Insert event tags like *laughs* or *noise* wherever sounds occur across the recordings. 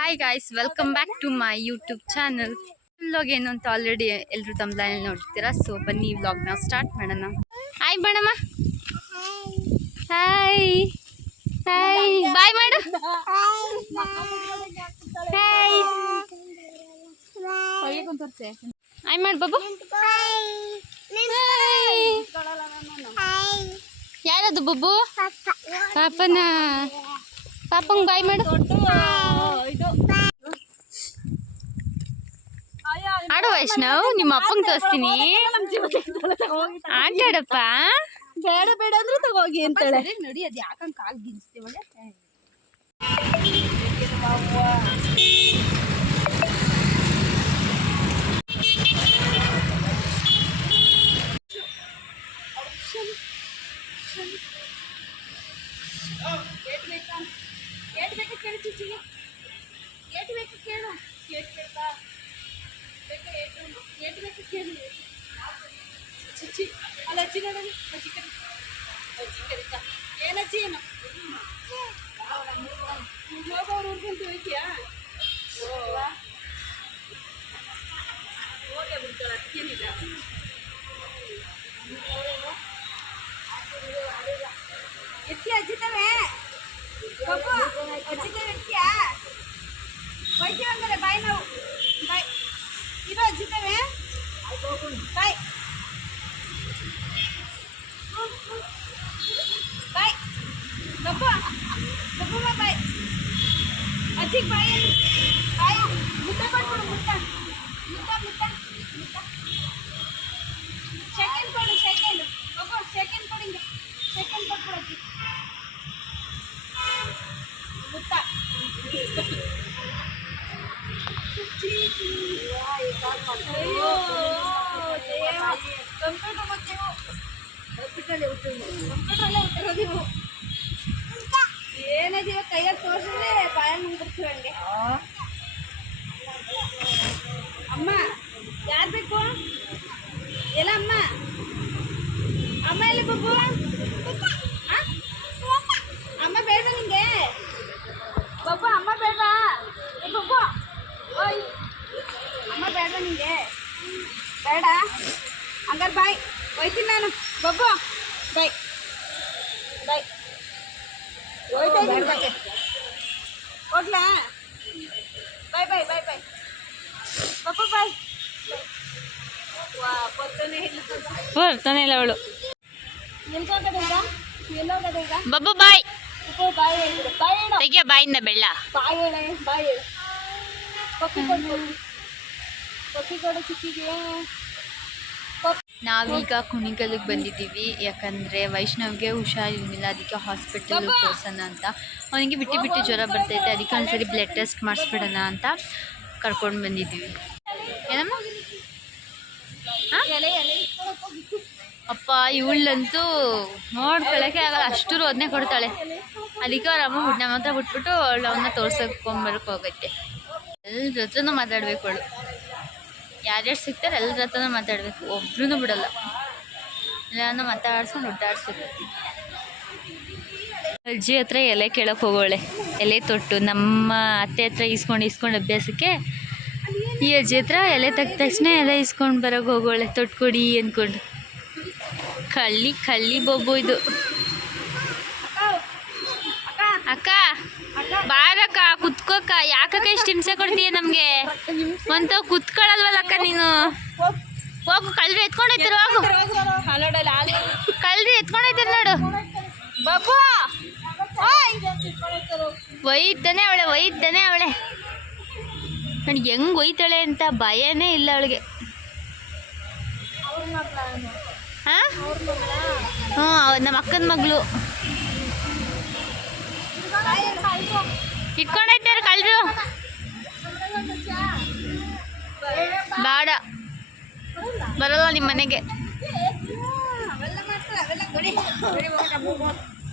Hi guys welcome back to my YouTube channel vlog ಏನು ಅಂತ already ಎಲ್ಲರೂ ತಮ್ಮಲ್ಲಿ ನೋಡ್ತೀರಾ ಸೊ ಬನ್ನಿ ಈ ವ್ಲಾಗ್ನ ಸ್ಟಾರ್ಟ್ ಮಾಡೋಣ. Hi Bannamma hi hi bye ಮಾಡು. ಹಾಯ್ ಮಾಡು ಬಾಬು. ಯಾರದು ಬಬ್ಬು ಪಾಪನ. ಪಾಪಂಗ್ ಬಾಯ್ ಮಾಡು. ಆಡು ವೈಷ್ಣವ್ ನಿಮ್ಮ ಅಪ್ಪಂಗ್ ತೋರಿಸ್ತೀನಿ ಆಟ ಆಡಪ್ಪ ಬೇಡ ಬೇಡ ಅಂದ್ರೆ ತಗೋಗಿ ಅಂತೇಳಿ ನೋಡಿ ಅದ್ ಯಾಕಂಗ್ ಕಾಲ್ ಗಿನ್ಸ್ತೀವಳೆ ಅಲ್ಲ ಅಜ್ಜಿ ನೋಡಲಿ ಅಜ್ಜಿ ಕರಿ ಅಜ್ಜಿ ಕರಿತಾ ಏನಜ್ಜಿ ಏನು ಹೋಗೋರು ಊರ್ಗಂತ ಹೋಯ್ತೀಯಾ ಹೋಗೇ ಬಿಡ್ತಾಳೆ ಅದಕ್ಕೇನಿಲ್ಲ ಎತ್ತಿ ಅಜ್ಜಿತವೆ ಬಬ್ಬು ಅಜ್ಜಿತವೆ ಎತ್ತಿಯಾ ಹೋಯ್ತೀವಿ ಹಂಗಾರೆ ಬಾಯ್ ನಾವು ಬಾಯ್ ಇದು ಅಜ್ಜಿತವೆ ಬಾಯ್ ಬಾಯ್ ಗಪ್ಪ ಗಪ್ಪಮ್ಮ ಬಾಯ್ ಅಜ್ಜಿಗೆ ಬಾಯ್ ಬಾಯ್ ಮುದ್ದ ಕೊಟ್ಬಿಡು ಮುದ್ದ ಮುದ್ದ ಮುದ್ದ ಮುದ್ದ ಸೆಕೆಂಡ್ ಕೊಡು ಸೆಕೆಂಡ್ ಗಪ್ಪ ಸೆಕೆಂಡ್ ಕೊಡಿ ಹಿಂಗೆ ಸೆಕೆಂಡ್ ಕೊಟ್ಬಿಡು ಅಜ್ಜಿ ಮುತ್ತ ಅಯ್ಯೋ ದೇವ ಕೈಯಾಗ ತೋರಿಸಿದ್ರೆ ಬಾಯಲ್ಲಿ ಮುಂದಿರ್ತೀವಿ ಹಂಗೆ ಅಮ್ಮ, ಯಾರು ಬೇಕು? ಎಲ್ಲ ಅಮ್ಮ? ಅಮ್ಮ ಎಲ್ಲಿ ಬಬ್ಬು ಆ? ಅಮ್ಮ ಬೇಡ ನಿಂಗೆ ಬಬ್ಬು ಅಮ್ಮ ಬೇಡ ಏ ಬಬ್ಬು ಓಯ್ ಅಮ್ಮ ಬೇಡ ನಿಂಗೆ ಬೇಡ. ಹಂಗಾರೆ ಬಾಯ್. ಹೋಯ್ತೀನಿ ನಾನು. ಬಬ್ಬು. ಬಾಯ್. ಬಾಯ್. ಹೋಯ್ತಾ ಇದ್ದೀನಿ. ಹೋಗ್ಲಾ? ಬಾಯ್ ಬಾಯ್ ಬಾಯ್ ಬಾಯ್. ಬಬ್ಬು ಬಾಯ್. ಬರ್ತಾನೆ ಇಲ್ಲ ಅವಳು. ಬಬ್ಬು ಬಾಯ್. ಉಪ್ಪು ಬಾಯ್ ಹೇಳಿದ್ರು ಬಾಯ್ ಹೇಳು. ತೆಗಿಯ ಬಾಯಿಂದ ಬೆಳ್ಳ. ಬಾಯ್ ಹೇಳೆ ಬಾಯ್ ಹೇಳು. ಪಪ್ಪಿ ಕೊಡು. ಪಪ್ಪಿ ಕೊಡು ಚಿಕ್ಕಿಗೆ. ನಾವೀಗ ಕುಣಿಗಲ್ಗೆ ಬಂದಿದ್ದೀವಿ. ಯಾಕಂದರೆ ವೈಷ್ಣವ್ಗೆ ಹುಷಾರಿರಲಿಲ್ಲ ಅದಕ್ಕೆ ಹಾಸ್ಪಿಟಲ್ ತೋರ್ಸೋಣ ಅಂತ. ಅವನಿಗೆ ಬಿಟ್ಟು ಬಿಟ್ಟು ಜ್ವರ ಬರ್ತೈತೆ. ಅದಕ್ಕೆ ಒಂದ್ಸರಿ ಬ್ಲಡ್ ಟೆಸ್ಟ್ ಮಾಡಿಸ್ಬಿಡೋಣ ಅಂತ ಕರ್ಕೊಂಡು ಬಂದಿದ್ದೀವಿ. ಏನಮ್ಮ? ಅಪ್ಪ, ಇವಳಂತೂ ನೋಡ್ಕೊಳಕ್ಕೆ ಆಗಲ್ಲ. ಅಷ್ಟು ರೋದನೆ ಕೊಡ್ತಾಳೆ. ಅದಕ್ಕೆ ಅವ್ರ ಅಮ್ಮ ಮಾತ್ರ ಬಿಟ್ಬಿಟ್ಟು ಅವಳು ಅವನ್ನ ತೋರ್ಸಕೊಂಬರಕ್ಕೆ ಹೋಗೈತೆ ಎಲ್ಲರ ಹತ್ರನೂ ಮಾತಾಡ್ಬೇಕು ಅವಳು. ಯಾರ್ಯಾರು ಸಿಗ್ತಾರೆ ಎಲ್ಲರ ಹತ್ರನೂ ಮಾತಾಡಬೇಕು. ಒಬ್ರು ಬಿಡಲ್ಲ. ಎಲ್ಲಾನು ಮಾತಾಡ್ಸ್ಕೊಂಡು ಒಡ್ಡಾಡ್ಸ್ಬೇಕು ಅಜ್ಜಿ ಹತ್ರ ಎಲೆ ಕೇಳಕ್ಕೆ ಹೋಗೋಳೆ. ಎಲೆ ತೊಟ್ಟು. ನಮ್ಮ ಅತ್ತೆ ಹತ್ರ ಈಸ್ಕೊಂಡು ಈಸ್ಕೊಂಡು ಅಭ್ಯಾಸಕ್ಕೆ ಈ ಅಜ್ಜಿ ಹತ್ರ ಎಲೆ ತೆಗ್ದ ತಕ್ಷಣ ಎಲೆ ಈಸ್ಕೊಂಡು ಬರೋಕೆ ಹೋಗೋಳೆ. ತೊಟ್ಟು ಕೊಡಿ ಅಂದ್ಕೊಂಡು ಕಳ್ಳಿ ಕಳ್ಳಿ ಬೊಬ್ಬು ಇದು. ಅಕ್ಕ. ಬಾರಕ್ಕ, ಕುತ್ಕೋಕ್ಕ. ಯಾಕಕ್ಕ ಇಷ್ಟು ಹಿಂಸೆ ಕೊಡ್ತೀಯ ನಮಗೆ? ಒಂದು ಕುತ್ಕೊಳ್ಳಲ್ವಲ್ಲಕ್ಕ ನೀನು? ಹೋಗು ಕಳ್ರಿ ಎತ್ಕೊಂಡೈತಿರ ಹೋಗು. ಕಳ್ರಿ ಎತ್ಕೊಂಡೈತಿರ ನೋಡು. ಒಯ್ತಾನೆ ಅವಳೆ ಒಯ್ತಾನೆ ಅವಳೆ. ನನಗೆ ಹೆಂಗ್ ಒಯ್ತಾಳೆ ಅಂತ ಭಯನೇ ಇಲ್ಲ ಅವಳಿಗೆ. ಹಾಂ ಹ್ಞೂ ನಮ್ಮ ಅಕ್ಕನ ಮಗಳು. ಇಟ್ಕೊಂಡೈತಾರೆ ಕಳ್ರು ಬೇಡ. ಬರಲ್ಲ ನಿಮ್ಮ ಮನೆಗೆ.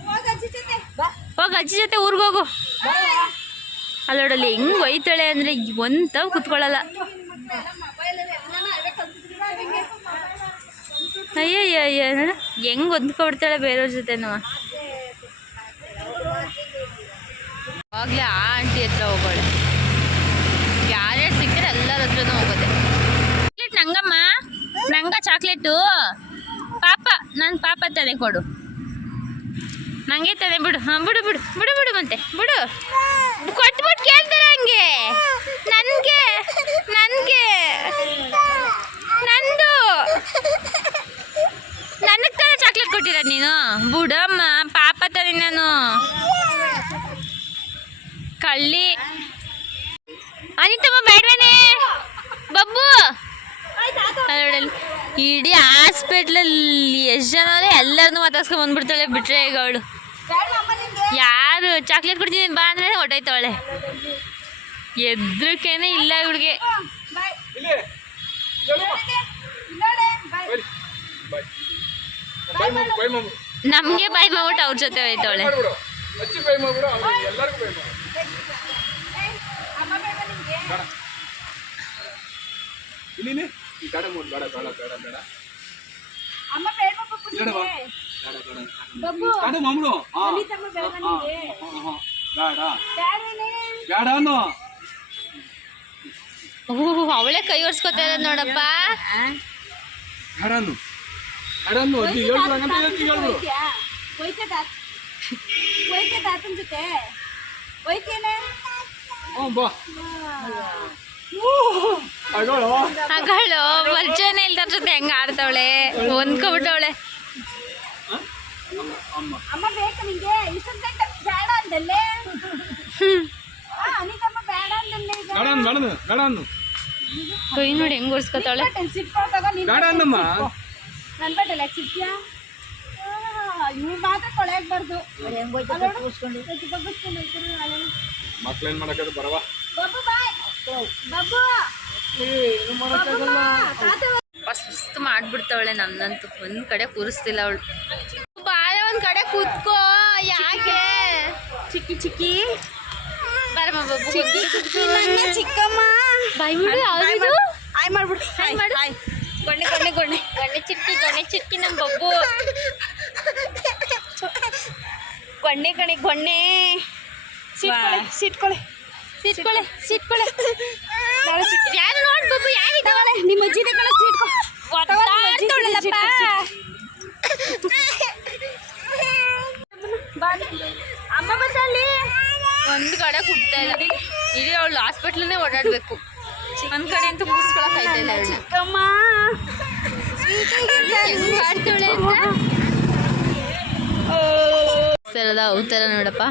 ಹೋಗ ಅಜ್ಜಿ ಜೊತೆ ಬಾ ಹೋಗಿ ಜೊತೆ ಊರಿಗೆ ಹೋಗು. ಅಲ್ಲೋಡಲ್ಲಿ ಹೆಂಗ್ ಒಯ್ತಾಳೆ ಅಂದರೆ ಒಂತ ಕುತ್ಕೊಳ್ಳಲ್ಲ ಅಯ್ಯೋ ಅಯ್ಯ ಅಯ್ಯೋ ಹೆಂಗ್ ಹೊಂದ್ಕೊಬಿಡ್ತಾಳೆ ಬೇರೆಯವ್ರ ಜೊತೆನೂ ಆಗ್ಲೇ ಆ ಆಂಟಿ ಹತ್ರ ಹೋಗೋಳೆ. ಯಾರ್ಯಾರು ಸಿಕ್ಕರೆ ಎಲ್ಲರ ಹತ್ರನೂ ಹೋಗೋದೆ ಚಾಕ್ಲೇಟ್ ನಂಗಮ್ಮ, ನಂಗ ಚಾಕ್ಲೇಟು ಪಾಪ ನನ್ನ ಪಾಪ ತದೆ ಕೊಡು. ನಂಗೆ ತದೆ ಬಿಡು. ಹಾಂ, ಬಿಡು ಬಿಡು ಬಿಡು ಬಿಡು ಮತ್ತೆ, ಬಿಡು. ಕೊಟ್ಬಿಟ್ಟು ಕೇಳ್ತಾರೆ ಹಂಗೆ. ನನಗೆ ನನಗೆ. ನಂದು. ನನಗೆ ತಾನೇ ಚಾಕ್ಲೇಟ್ ಕೊಟ್ಟಿರ ನೀನು? ಬಿಡಮ್ಮ, ಪಾಪ ತಾನೆ ನಾನು. ಕಳ್ಳಿ. ಅನಿತಮ್ಮ ಬೇಡವೇನೆ. ಬಬ್ಬು. ಇಡೀ ಹಾಸ್ಪಿಟ್ಲಲ್ಲಿ ಎಷ್ಟು ಜನ ಎಲ್ಲರನ್ನೂ ಮಾತಾಡ್ಸ್ಕೊಂಡು ಬಂದ್ಬಿಡ್ತಾಳೆ ಬಿಟ್ರೆ ಈಗ ಅವಳು. ಯಾರು? ಚಾಕ್ಲೇಟ್ ಕೊಡ್ತೀನಿ ಬಾ ಅಂದ್ರೆ ಹೊಟ್ಟೋಯ್ತಾವಳೆ ಎದ್ರಕೇನೆ ಇಲ್ಲ ಇವಳಿಗೆ. ನಮಗೆ ಬಾಯ್ ಮಾಡ್ಬಿಟ್ಟು ಅವ್ರ ಜೊತೆ ಹೋಯ್ತಾವಳೆ ಮಾಡ್ಬಿಡು. ಅಜ್ಜಿ ಬೈ ಮಾಡ್ಬಿಡು ಅವ್ರಿಗೆ ಎಲ್ಲರಿಗೂ ಬೈ ಮಾಡು ಏಯ್, ಅಮ್ಮ ಬೇಡ. ಇಲ್ಲಿ ಇಲ್ಲಿ. ಈ ಕಡೆ ಮೂರು ಬೇಡ ಬೇಡ ಬೇಡ ಬೇಡ. ಅಮ್ಮ ಬೇಡ ಬೇಡ. ಬೇಡ. ಬೇಡ. ಬೇಡ ಓಹ್ ಅವಳೇ ಕೈ ಒರ್ಸ್ಕೊತಾ ಇರೋದು ನೋಡಪ್ಪ. ಬೇಡ ಅನ್ನು. ಬೇಡ ಅನ್ನು ಅಜ್ಜಿ ಹೇಳ್ಬಿಡು ಹಂಗಂತ ಹೇಳ್ತಿ ಹೇಳ್ಬಿಡು. ಹೋಯ್ತ್ಯಾ? ಹೋಯ್ತೆ ತಾತ ತಾತನ ಜೊತೆ? ಹೋಯ್ತೇನೆ. ಹ್ಞೂ ಬಾ. ಅಗಳು ಮಗಳು ಪರಿಚಯನೇ ಇಲ್ದಾರ ಜೊತೆ ಹೆಂಗ ಆಡ್ತಾವಳೆ? ಹೊಂದ್ಕೊಬಿಟ್ಟವಳೆ. ಅಮ್ಮ ಅಮ್ಮ ಬೇಕಾ ನಿಂಗೆ. ಇಷ್ಟೊಂದು ಗಂಟೆ ಬೇಡ ಅಂದಲ್ಲೇ? ಆ, ಅನಿತಮ್ಮ ಬೇಡ ಅಂದಲ್ಲೇ ಬೇಡ ಅನ್ನು ಬೇಡ ಅನ್ನು ಬೇಡ ಅನ್ನು ಕೈ ನೋಡಿ ಹೆಂಗ್ ಬೇಡ ಅನ್ನಮ್ಮ ಇವ್ರು ಮಾತ್ರ ಕೊಳೆಯಾಗ್ಬಾರ್ದು ಬಬ್ಬು ಬಾಯ್. ಬರವ ತಾತ ಸುಸ್ತು ಮಾಡ್ಬಿಡ್ತಾವಳೆ ನನ್ನಂತೂ. ಒಂದ್ ಕಡೆ ಕೂರಿಸ್ತಿಲ್ಲ ಅವಳು. ಬಾಳ ಒಂದ್ ಕಡೆ ಕೂತ್ಕೋ ಯಾಕೆ? ಚಿಕ್ಕಿ ಚಿಕ್ಕಿ. ಬರಮ್ಮ ಬಬ್ಬು. ಚಿಕ್ಕಮ್ಮ. ಬಾಯ್ ಮಾಡ್ಬಿಡು. ಹಾಯ್ ಮಾಡು. ಗೊಣ್ಣೆ ಗೊಣ್ಣೆ ಗೊಣ್ಣೆ. ಗಣೆ ಚಿಕ್ಕಿ ನಮ್ ಬಬ್ಬು. *laughs* ಗೊಣ್ಣೆ ಕಣೆ ಗೊಣ್ಣೆ. ಸಿಟ್ಕೊಳೆ ಸಿಟ್ಕೊಳೆ ಸಿಟ್ಕೊಳೆ ಸಿಟ್ಕೊಳೆ ಯಾರು ನೋಡಿ ಯಾರು ತಗೊಳ್ಳೆ ನಿಮ್ಮ ಅಜ್ಜಿನ ಸಿಟ್ಕೊ ಬಾ ಅಮ್ಮ ಒಂದ್ ಕಡೆ ಕುಡ್ತಾ ಇಲ್ಲ ಇಲ್ಲಿ ಅವಳು ಹಾಸ್ಪಿಟ್ಲನ್ನೇ ಓಡಾಡ್ಬೇಕು. ಒಂದ್ ಕಡೆ ಅಂತೂ ಕೂರ್ಸ್ಕೊಳಕ್ ಆಯ್ತಾ ಇಲ್ಲ ಅವಳನ್ನ ಚಿಕ್ಕಮ್ಮ. ಹೆಂಗ್ ಅಂತ? ಸರದ ಅವತಾರ ನೋಡಪ್ಪ.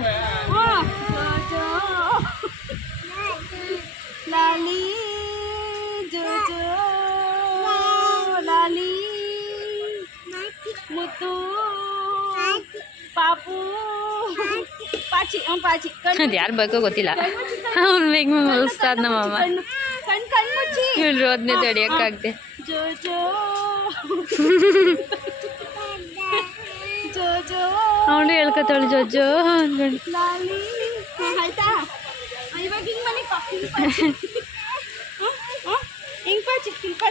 ಅದು ಯಾರು ಬೇಕೋ ಗೊತ್ತಿಲ್ಲ. ಅವ್ನ ಬೇಗ ಮುಗಿಸ್ತಾದ ನಮ್ಮಮ್ಮ ಇವ್ಳು ರೋದ್ನೆ ತಡಿಯಕ್ಕಾಗ್ದೆ. ಅವಳು ಹೇಳ್ಕೊತಾಳು ಜೋಜೋ ಅಂದ್ಕೊಂಡು ಹಿಂಗ್ ಪಾಚಿ. ಹಿಂಗ್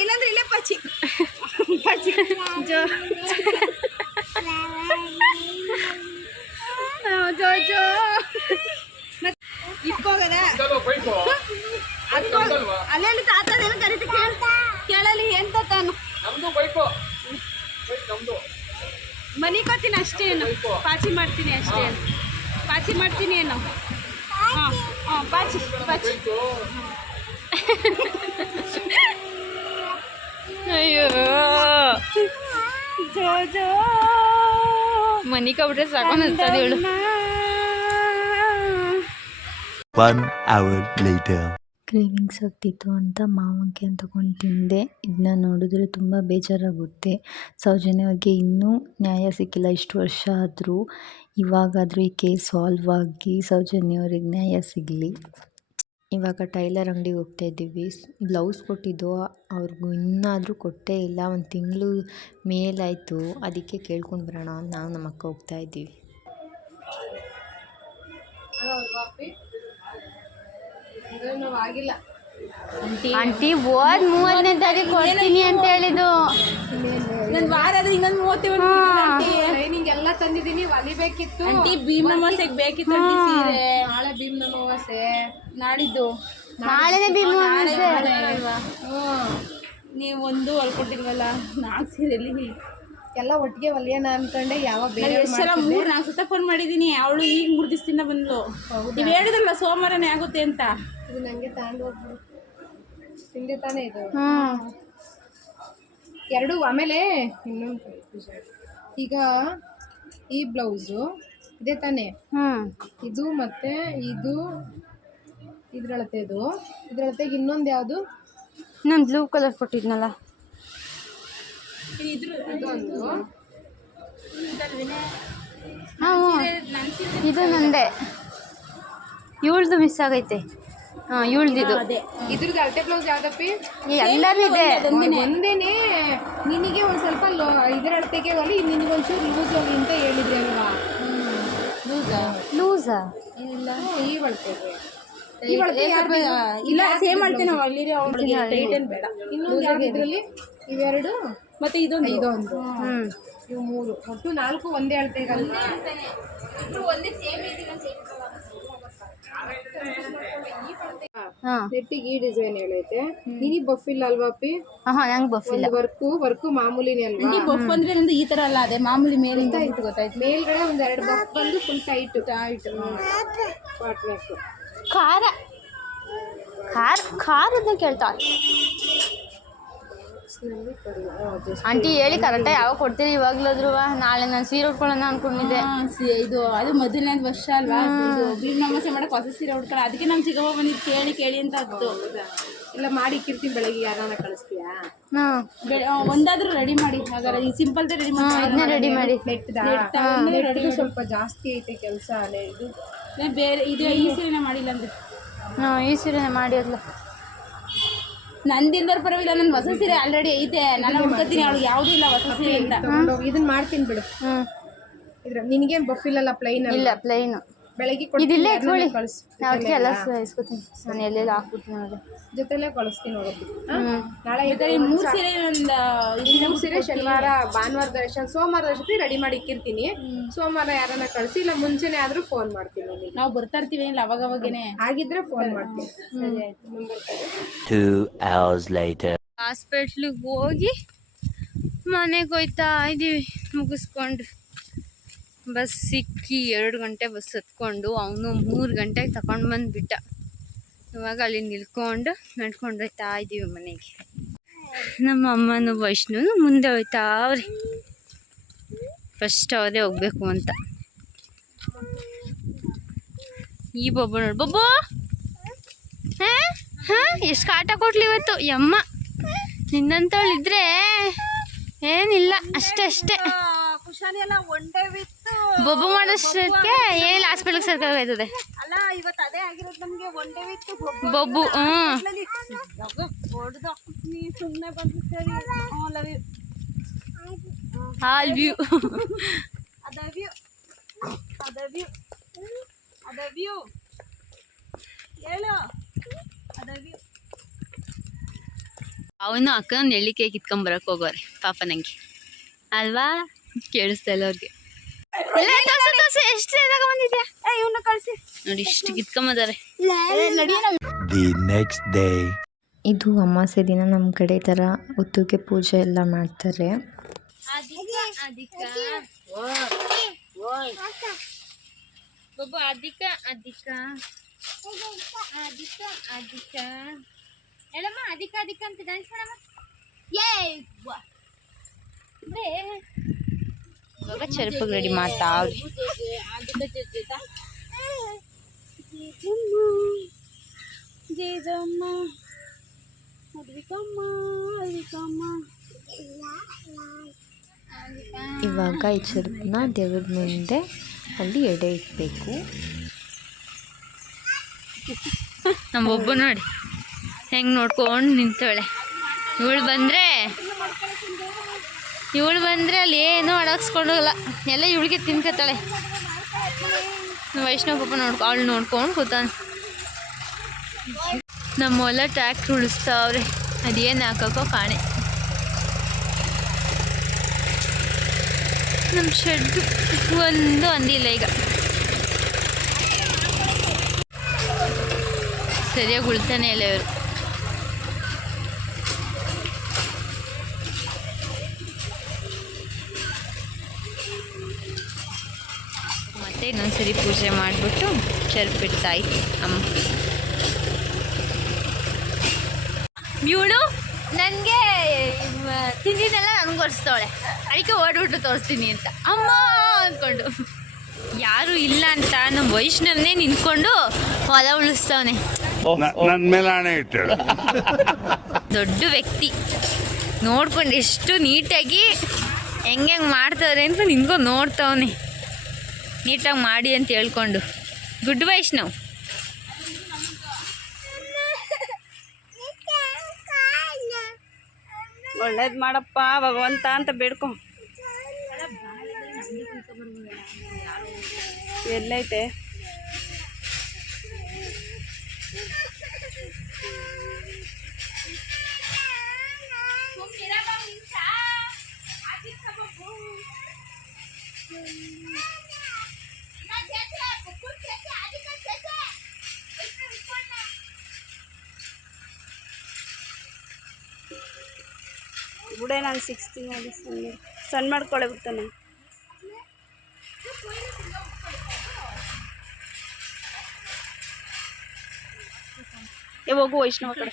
ಇಲ್ಲಾಂದ್ರೆ ಇಲ್ಲೇ ಪಾಚಿ. ಪಾಚಿ. ಜೋ ಹ್ಮ್, ಜೋ ಜೋ ಮತ್ ಇಟ್ಕೋಗದ ಇದಲ್ವಾ ಬೈಕು ನಮ್ದಲ್ವಾ? ಅಲ್ಲೇ ಅಲ್ಲಿ ತಾತನೇನು ಕೇಳ ಕೇಳಲಿ ಎಂತ ತಾನು? ನಮ್ದು ಬೈಕು ನಮ್ದು. ಮನಿ ಕೊತೀನಿ ಅಷ್ಟೇ ಏನು? ಪಾಚಿ ಮಾಡ್ತೀನಿ ಅಷ್ಟೇ ಏನು? ಪಾಚಿ ಮಾಡ್ತೀನಿ ಏನು? ಹಾಂ ಹಾಂ ಪಾಚಿ ಪಾಚಿ. ಅಯ್ಯೋ. ಜೋ ಜೋ. ಮನಿ ಕಬಿಟ್ರೆ ಸಾಕು ಹೇಳು. ಇವಳು One hour later. ಕ್ರೇವಿಂಗ್ಸ್ ಆಗ್ತಿತ್ತು ಅಂತ ಮಾವಂಗೆ ಅಂತ ತಗೊಂಡು ತಿಂದೆ. ಇದನ್ನ ನೋಡಿದ್ರೆ ತುಂಬ ಬೇಜಾರಾಗುತ್ತೆ. ಸೌಜನ್ಯವಾಗಿ ಇನ್ನೂ ನ್ಯಾಯ ಸಿಕ್ಕಿಲ್ಲ. ಇಷ್ಟು ವರ್ಷ ಆದರೂ ಇವಾಗಾದರೂ ಈ ಕೇಸ್ ಸಾಲ್ವ್ ಆಗಿ ಸೌಜನ್ಯವ್ರಿಗೆ ನ್ಯಾಯ ಸಿಗಲಿ. ಇವಾಗ ಟೈಲರ್ ಅಂಗಡಿಗೆ ಹೋಗ್ತಾ ಇದ್ದೀವಿ. ಬ್ಲೌಸ್ ಕೊಟ್ಟಿದ್ದು ಅವ್ರಿಗೂ ಇನ್ನಾದರೂ ಕೊಟ್ಟೇ ಇಲ್ಲ. ಒಂದು ತಿಂಗಳು ಮೇಲಾಯಿತು. ಅದಕ್ಕೆ ಕೇಳ್ಕೊಂಡು ಬರೋಣ ಅಂತ ನಾವು ನಮ್ಮ ಅಕ್ಕ ಹೋಗ್ತಾ ಇದ್ದೀವಿ. ಆಂಟಿ ಹೋದ್ ಮೂವತ್ತನೇ ತಾರೀಕು ಕೊಡ್ತೀನಿ ಅಂತ ಹೇಳಿದ್ದು. ನನ್ನ ವಾರ ಆದ್ರೆ ಇನ್ನೊಂದು ಟ್ರೈನಿಂಗ್ ನಿಂಗೆಲ್ಲ ತಂದಿದ್ದೀನಿ ಹೊಲಿಬೇಕಿತ್ತು ಆಂಟಿ ಭೀಮ್ ಬೇಕಿತ್ತು ಆಂಟಿ ಸೀರೆ. ನಾಳೆ ಭೀಮ್ ಅಮಾವಾಸ್ಯೆ ನಾಡಿದ್ದು ನಾಳೆನೇ ಭೀಮ ಹ್ಞೂ ನೀವು ಒಂದು ಹೊಲ್ಕೊಟ್ಟಿಲ್ವಲ್ಲ ನಾಲ್ಕು ಸೀರೆಲಿ. ಎಲ್ಲ ಒಟ್ಟಿಗೆ ಹೊಲಿಯೋಣ ಅನ್ಕೊಂಡೆ ಯಾವ ಬೇರೆ ಎಷ್ಟು ಸಲ ಮೂರು ನಾಲ್ಕು ಸುತ್ತ ಫೋನ್ ಮಾಡಿದ್ದೀನಿ ಅವಳು ಈಗ ಮೂರು ದಿವಸದಿಂದ ಬಂದ್ಲು. ನೀವು ಹೇಳಿದ್ರಲ್ಲ ಸೋಮವಾರನೇ ಆಗುತ್ತೆ ಅಂತ. ಇದು ನನಗೆ ತಗೊಂಡು ಹೋಗ್ಬಿಡು. ತಿಂಡಿ ತಾನೇ ಇದು? ಹಾಂ. ಎರಡು ಆಮೇಲೆ ಇನ್ನೊಂದು ಈಗ ಈ ಬ್ಲೌಸು ಇದೇ ತಾನೇ? ಹಾಂ. ಇದು ಮತ್ತೆ ಇದು ಇದ್ರಳತೆದು ಇದ್ರಳತೆಗೆ ಇನ್ನೊಂದು ಯಾವುದು? ನಾನು ಬ್ಲೂ ಕಲರ್ ಕೊಟ್ಟಿದ್ನಲ್ಲ. ಇದೊಂದು. ಹಾಂ ಇದು ನಂದೆ. ಇವಳ್ದು ಮಿಸ್ ಆಗೈತೆ. ಹಾಂ ಇವಳ್ದಿದು. ಇದ್ರದ್ದು ಅಳತೆ ಬ್ಲೌಸ್ ಯಾವ್ದಪ್ಪಿ? ಎಲ್ಲನೂ ಇದೆ ಒಂದೇನೆ. ನಿನಗೆ ಒಂದು ಸ್ವಲ್ಪ ಲೋ ಇದರ ಅಳತೆಗೆ ಹೋಗಿ ನಿನಗೆ ಒಂಚೂರು ಲೂಸ್ ಹೋಗಿ ಅಂತ ಹೇಳಿದ್ರಿ ಅಲ್ವಾ? ಲೂಸಾ? ಇಲ್ಲ. ಈ ಅಳತೆಗೆ ಈ ಇಲ್ಲ ಸೇಮ್ ಮಾಡ್ತೀನಿ ನಾವು ಅಲ್ಲಿ ಬೇಡ. ಇನ್ನೊಂದು ಇದರಲ್ಲಿ ಇದ್ರಲ್ಲಿ? ಇವೆರಡು? ಮತ್ತೆ ಇದೊಂದು. ಇದೊಂದು. ಹ್ಞೂ ಇವು ಮೂರು. ಒಟ್ಟು ನಾಲ್ಕು ಒಂದೇ ಅಳತೆಗಲ್ಲ ನೆಟ್ಟಿಗೆ ಈ ಡಿಸೈನ್ ಹೇಳೈತೆ. ನಿನಿ ಬಫ್ ಇಲ್ಲ ಅಲ್ವಾ ಅಪ್ಪಿ? ಹಾಂ ನಂಗೆ ಬಫ್ ಇಲ್ಲ? ವರ್ಕು ವರ್ಕು ಮಾಮೂಲಿನೇ ಅಲ್ವಾ? ಈ ಬಫ್ ಅಂದ್ರೆ ನಂದು ಈ ತರ ಅಲ್ಲ ಅದೇ ಮಾಮೂಲಿ ಮೇಲಿಂದ ಇಟ್ ಗೊತ್ತಾಯ್ತು. ಮೇಲ್ಗಡೆ ಒಂದ್ ಎರಡು ಬಫ್ ಬಂದು ಫುಲ್ ಟೈಟ್ ಟೈಟ್ ಖಾರ. ಖಾರ ಖಾರದ ಕೇಳ್ತಾ ಆಂಟಿ ಹೇಳಿ ಕರೆಕ್ಟ್ ಯಾವಾಗ ಕೊಡ್ತೀರಿ ಇವಾಗ್ಲಾದ್ರು ನಾಳೆ ನಾನು ಸೀರೆ ಉಟ್ಕೊಳ್ಳೋಣ ಅನ್ಕೊಂಡಿದ್ದೆ. ಇದು ಅದು ಮೊದಲನೇ ವರ್ಷ ಅಲ್ವಾ? ನಮಸ್ತೆ ಮಾಡಕ್ಕೆ ಹೊಸ ಸೀರೆ ಉಟ್ಕೊಳ್ಳೋ ಅದಕ್ಕೆ ನಮ್ ಚಿಕ್ಕಮ್ಮ ಬಂದಿದ್ ಕೇಳಿ ಕೇಳಿ ಅಂತ ಹತ್ತು ಇಲ್ಲ ಮಾಡಿ ಇಕ್ಕಿರ್ತೀನಿ ಬೆಳಗ್ಗೆ. ಯಾರನ್ನ ಕಳಿಸ್ತೀಯಾ? ಒಂದಾದ್ರು ಒಂದಾದ್ರೂ ರೆಡಿ ಮಾಡಿ. ಹಾಗಾದ್ರೆ ಈ ಸಿಂಪಲ್ ರೆಡಿ ಮಾಡಿ. ರೆಡಿ ಮಾಡಿ ರೆಡಿ ಸ್ವಲ್ಪ ಜಾಸ್ತಿ ಐತೆ ಕೆಲಸ ಇದು. ಬೇರೆ ಇದು ಈ ಸೀರೆನೇ ಮಾಡಿಲ್ಲ ಅಂದ್ರೆ. ಹಾ ಈ ಸೀರೆನೇ ಮಾಡಿ ಅಲ್ಲ ನಂದಿಂದವ್ರ ಪರವಾಗಿಲ್ಲ ನನ್ನ ಹೊಸ ಸೀರೆ ಆಲ್ರೆಡಿ ಐತೆ. ನಾನು ಹುಡ್ಕೋತೀನಿ ಅವಳಿಗೆ ಯಾವುದೂ ಇಲ್ಲ ಹೊಸ ಸೀರೆ ಅಂತ. ಇದನ್ನ ಮಾಡ್ತೀನಿ ಬಿಡು. ಹ್ಞೂ ಇದ್ರ ನಿನಗೇನು ಬಫ್ ಇಲ್ಲಲ್ಲ ಪ್ಲೈನ್ ಇಲ್ಲ ಪ್ಲೈನು ಬೆಳಗ್ಗೆ ಇದಿಲ್ಲೇ ಇಟ್ಕೊಳ್ಳಿ. ಕಳಿಸ್ ನಾ ಅದಕ್ಕೆ ಎಲ್ಲ ಇಸ್ಕೊತೀನಿ ನಾನು ಎಲ್ಲೆಲ್ಲ ಹಾಕ್ಬಿಡ್ತೀನಿ ನೋಡಿ. ಜೊತೆಲೆ ಕಳಿಸ್ತೀನಿ ಹ್ಞೂ ನಾಳೆ ಇದು ಮೂರು ಸೀರೆ ಒಂದು ಮೂರು ಸೀರೆ ಶನಿವಾರ ಭಾನುವಾರದ ದರ್ಶನ ಸೋಮವಾರ ದರ್ಶನ ರೆಡಿ ಮಾಡಿ ಇಕ್ಕಿರ್ತೀನಿ. ಸೋಮವಾರ ಯಾರನ್ನ ಕಳಿಸಿ ಇಲ್ಲ ಮುಂಚೆನೆ ಆದ್ರೂ ಫೋನ್ ಮಾಡ್ತೀನಿ ನಾವು ಬರ್ತಾ ಇರ್ತೀವಿ ಇಲ್ಲ ಅವಾಗ ಅವಾಗೇನೆ ಆಗಿದ್ರೆ ಫೋನ್ ಮಾಡ್ತೀನಿ. ಸರಿ ಆಯ್ತು. ನಂಬರ್. ಹಾಸ್ಪಿಟ್ಲಿಗೆ ಹೋಗಿ ಮನೆಗೆ ಹೋಯ್ತಾ ಇದ್ದೀವಿ ಮುಗಿಸ್ಕೊಂಡು. ಬಸ್ ಸಿಕ್ಕಿ ಎರಡು ಗಂಟೆ ಬಸ್ ಹತ್ಕೊಂಡು ಅವನು ಮೂರು ಗಂಟೆಗೆ ತಗೊಂಡು ಬಂದುಬಿಟ್ಟ. ಇವಾಗ ಅಲ್ಲಿ ನಿಲ್ಕೊಂಡು ನಡ್ಕೊಂಡು ಹೋಯ್ತಾ ಇದ್ದೀವಿ ಮನೆಗೆ. ನಮ್ಮ ಅಮ್ಮನೂ ವೈಷ್ಣು ಮುಂದೆ ಹೋಯ್ತಾ ಅವ್ರಿ. ಫಸ್ಟ್ ಅವರೇ ಹೋಗ್ಬೇಕು ಅಂತ. ಈ ಬೊಬ್ಬ ನೋಡಿ. ಬೊಬ್ಬ! ಹಾಂ? ಹಾಂ? ಎಷ್ಟು ಕಾಟ ಕೊಟ್ಲಿ ಇವತ್ತು? ಯಮ್ಮ! ನಿನ್ನಂತವಳಿದ್ರೆ ಏನಿಲ್ಲ, ಅಷ್ಟೇ ಅಷ್ಟೇ. ಖುಷಾಲಿ ಎಲ್ಲ ಒನ್ ಡೇ ವಿತ್ ಬೊಬ್ಬು ಮಾಡೋಷ್ಟಕ್ಕೆ ಏನ್ ಹಾಸ್ಪಿಟ್ಲಿಗೆ ಸರ್ಕಾಗೋಯ್ತದೆ ಬೊಬ್ಬು ಹ್ಞೂ ಹಾಲ್ ವ್ಯೂ ಅವನು ಅಕ್ಕನ ನೆಲ್ಲಿಕಾಯಿ ಕಿತ್ಕೊಂಬರಕ್ಕೆ ಹೋಗೋರೆ ಪಾಪ ನಂಗೆ. ಅಲ್ವಾ? ಕೇಳಿಸ್ತಾ ಇಲ್ಲ ಅವ್ರಿಗೆ. ನೋಡಿ ಇಷ್ಟು ಕಿತ್ಕೊಂಬದಾರೆ. The next day. ಇದು ಅಮಾಸೆ ದಿನ ನಮ್ಮ ಕಡೆ ತರ ಥರ ಉತ್ತುಗೆ ಪೂಜೆ ಎಲ್ಲ ಮಾಡ್ತಾರೆ. ಅಧಿಕ ಅಧಿಕ ಅಂತ ಡ್ಯಾನ್ಸ್ ಮಾಡಮ್ಮ ಏ ಇವಾಗ ಚರ್ಪಗೆ ರೆಡಿ ಮಾಡ್ತಾ ಇವಾಗ ಈ ಚರ್ಪನ ದೇವ್ರ ಮುಂದೆ ಅಲ್ಲಿ ಎಡೆ ಇಡಬೇಕು ನಮ್ಮ ಒಬ್ಬ ನೋಡಿ ಹೆಂಗೆ ನೋಡ್ಕೊಂಡು ನಿಂತವಳೆ. ಇವಳು ಬಂದರೆ ಇವಳು ಬಂದರೆ ಅಲ್ಲಿ ಏನೂ ಅಡಗಿಸ್ಕೊಂಡೋಗಲ್ಲ ಎಲ್ಲ ಇವಳಿಗೆ ತಿನ್ಕತ್ತಾಳೆ. ವೈಷ್ಣವ ಪಾಪ ನೋಡ್ಕೊ ಅವಳು ನೋಡ್ಕೊಂಡು ಕೂತಾನೆ. ನಮ್ಮ ಹೊಲ ಟ್ರ್ಯಾಕ್ಟ್ರ್ ಉಳಿಸ್ತಾವ್ರೆ ಅದೇನು ಹಾಕೋಕ್ಕೋ ಕಾಣೆ. ನಮ್ಮ ಶೆಡ್ಡು ಒಂದು ಅಂದಿಲ್ಲ ಈಗ. ಸರಿಯಾಗಿ ಉಳ್ತಾನೆ ಇಲ್ಲ ಇವರು. ಮತ್ತೆ ಇನ್ನೊಂದ್ಸರಿ ಪೂಜೆ ಮಾಡಿಬಿಟ್ಟು ಚರ್ಪಿಡ್ತಾ ಇತ್ತು ಅಮ್ಮ. ಇವಳು ನನಗೆ ತಿಂದಿದ್ದೆಲ್ಲ ನನಗೆ ಒರೆಸ್ತಾಳೆ ಅದಕ್ಕೆ ಓಡ್ಬಿಟ್ಟು ತೋರಿಸ್ತೀನಿ ಅಂತ. ಅಮ್ಮ ಅಂದ್ಕೊಂಡು ಯಾರು ಇಲ್ಲ ಅಂತ ನಮ್ಮ ವೈಷ್ಣವನೇ ನಿಂತ್ಕೊಂಡು ಹೊಲ ಉಳಿಸ್ತವನೆ. ದೊಡ್ಡ ವ್ಯಕ್ತಿ. ನೋಡ್ಕೊಂಡು ಎಷ್ಟು ನೀಟಾಗಿ ಹೆಂಗೆ ಮಾಡ್ತಾರೆ ಮಾಡ್ತವ್ರೆ ಅಂತ ನಿಂತ್ಕೊಂಡು ನೋಡ್ತವನೆ. ನೀಟಾಗಿ ಮಾಡಿ ಅಂತ ಹೇಳ್ಕೊಂಡು. ಗುಡ್ ವೈಷ್ಣವ್ ಒಳ್ಳೇದು ಮಾಡಪ್ಪ ಭಗವಂತ ಅಂತ ಬೇಡ್ಕೊ. ಎಲ್ಲೈತೆ? ಬಿಡೆ ನಾನು ಸಿಕ್ಸ್ತೀನಿ ಅಲ್ಲಿ ಸಣ್ಣ ಸಣ್ಣ ಮಾಡ್ಕೊಳ್ಳೆ ಬಿಡ್ತಾನೆ ಏ ಹೋಗು ವೈಷ್ಣವ ಕಡೆ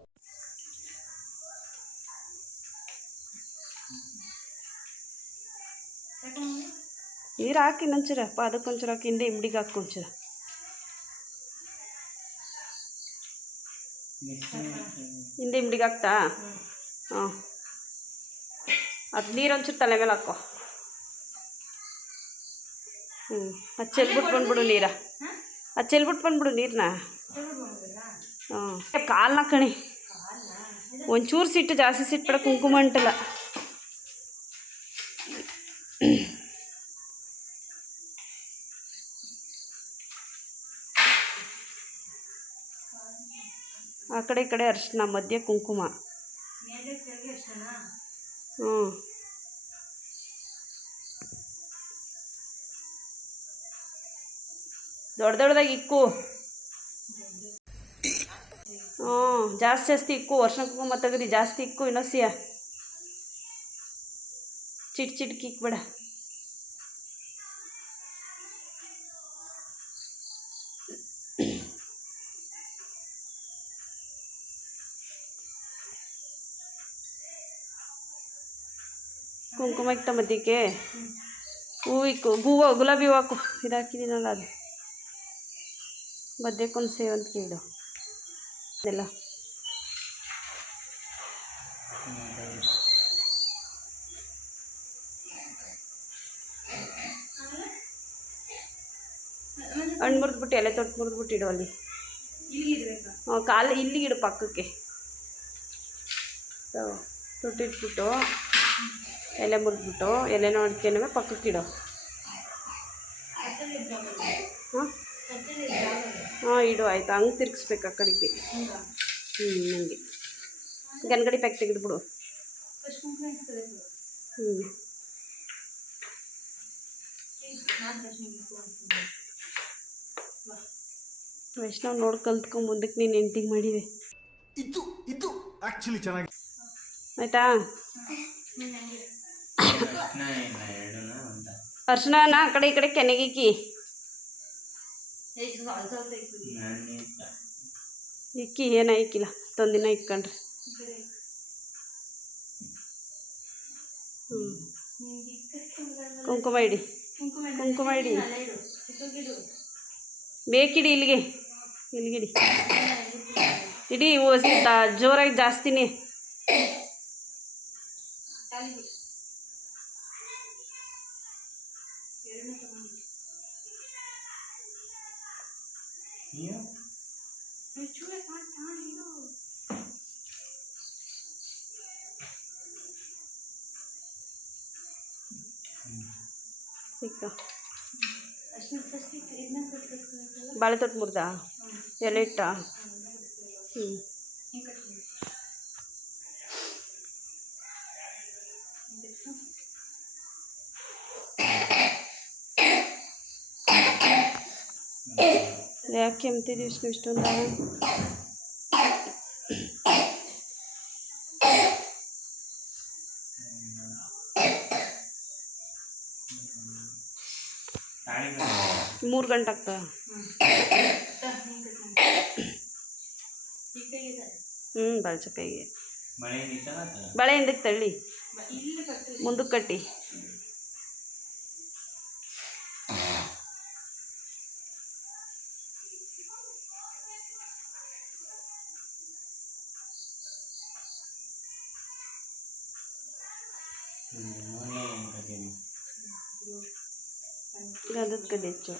ನೀರು ಹಾಕಿ ಇನ್ನೊಂಚೂರು, ಅಪ್ಪ ಅದಕ್ಕೊಂಚೂರು ಹಾಕಿ ಹಿಂದೆ ಇಮ್ಡಿಗೆ ಹಾಕೊಂಚೂರ ಹಿಂದೆ ಇಮ್ಡಿಗೆ ಹಾಕ್ತಾ? ಹಾಂ. ಅದು ನೀರು ಒಂಚೂರು ತಲೆ ಮೇಲೆ ಹಾಕೋ. ಹ್ಞೂ ಅದು ಚೆಲ್ಬಿಟ್ಟು ಬಂದ್ಬಿಡು ನೀರ. ಅದು ಚೆಲ್ಬಿಟ್ಟು ಬಂದ್ಬಿಡು ನೀರನ್ನ ಹಾಂ. ಕಾಲನ್ನ ಕಣಿ. ಒಂಚೂರು ಸಿಟ್ಟು ಜಾಸ್ತಿ ಸಿಟ್ಬೇಡ ಕುಂಕುಮ ಅಂಟಲ್ಲ. ಕಡೆ ಈ ಕಡೆ ಅರಿಶಿನ ಮಧ್ಯೆ ಕುಂಕುಮ. ಹ್ಞೂ ದೊಡ್ಡ ದೊಡ್ಡದಾಗಿ ಇಕ್ಕು. ಹ್ಞೂ ಜಾಸ್ತಿ ಜಾಸ್ತಿ ಇಕ್ಕು. ವರ್ಷ ಕುಂಕುಮ ತೆಗದಿ ಜಾಸ್ತಿ ಇಕ್ಕು ಇನ್ನೊಸಿಯ ಚಿಟ್ ಚಿಟ್ಕಿ ಇಕ್ಬೇಡ ಕುಂಕುಮ ಇಟ್ಟ ಮದ್ಯಕ್ಕೆ ಹೂವಿಕ್ಕು, ಹೂವು, ಗುಲಾಬಿ ಹೂವು ಹಾಕು ಇದು ಹಾಕಿದ್ದೀನಲ್ಲ ಅದು ಮಧ್ಯಕ್ಕೊಂದು ಸೇವಂತಿಗೆ ಇಡು ಅದೆಲ್ಲ. ಹಣ್ಣು ಮುರಿದ್ಬಿಟ್ಟು ಎಲೆ ತೊಟ್ಟು ಮುರಿದ್ಬಿಟ್ಟು ಇಡು ಅಲ್ಲಿ. ಹ್ಞೂ ಕಾಲು ಇಲ್ಲಿಗೆ ಇಡು ಪಕ್ಕಕ್ಕೆ. ತೊಟ್ಟಿಟ್ಬಿಟ್ಟು. ಎಲೆ ಮುರಿದ್ಬಿಟ್ಟು ಎಲೆ ನೋಡ್ಕೊಂಡ್ರೆ ಪಕ್ಕಕ್ಕೆ ಇಡು. ಹಾಂ ಹಾಂ ಇಡು ಆಯ್ತು? ಹಂಗೆ ತಿರ್ಗಿಸ್ಬೇಕು ಆ ಕಡೆಗೆ. ಹ್ಞೂ ಹಂಗೆ. ಗನ್ಗಡಿ ಪ್ಯಾಕ್ ತೆಗೆದುಬಿಡು. ಹ್ಞೂ ವೈಷ್ಣವ್ ನೋಡಿ ಕಲ್ತ್ಕೊಂಡು ಮುಂದಕ್ಕೆ ನೀನು ಎಂಟಿಂಗ್ ಮಾಡಿದೆ. ಇದು ಇದು ಚೆನ್ನಾಗಿ ಆಯ್ತಾ? ಅರ್ಶಿನ ಆ ಕಡೆ ಈ ಕಡೆ ಕೆನೆಗಿಕ್ಕಿ ಇಕ್ಕಿ. ಏನು ಇಕ್ಕಿಲ್ಲ. ತೊಂದಿನ ಇಕ್ಕಂಡ್ರಿ. ಕುಂಕುಮ ಇಡಿ. ಕುಂಕುಮ ಇಡಿ. ಬೇಕಿಡಿ ಇಲ್ಲಿಗೆ. ಇಲ್ಲಿಗಿಡಿ ಇಡಿ. ಓಸಿ ಜೋರಾಗಿ ಜಾಸ್ತಿನೇ. ಸಿಕ್ಕ ಬಾಳೆ ತೊಟ್ಟು ಮುರ್ದ ಎಲೆ ಇಟ್ಟ ಹ್ಞೂ ಯಾಕೆ ಕೆಮ್ತಿದ್ದೀವಿ ಇಷ್ಟು ಇಷ್ಟೊಂದು ಮೂರು ಗಂಟೆ ಆಗ್ತದೆ ಹ್ಞೂ ಬಾಳ್ಸಕಾಯಿಗೆ ಬಳೆ ಹಿಂದಕ್ಕೆ ತಳ್ಳಿ ಮುಂದಕ್ಕೆ ಕಟ್ಟಿ. ಗಂಧದ ಕಡೆ ಹೆಚ್ಚು.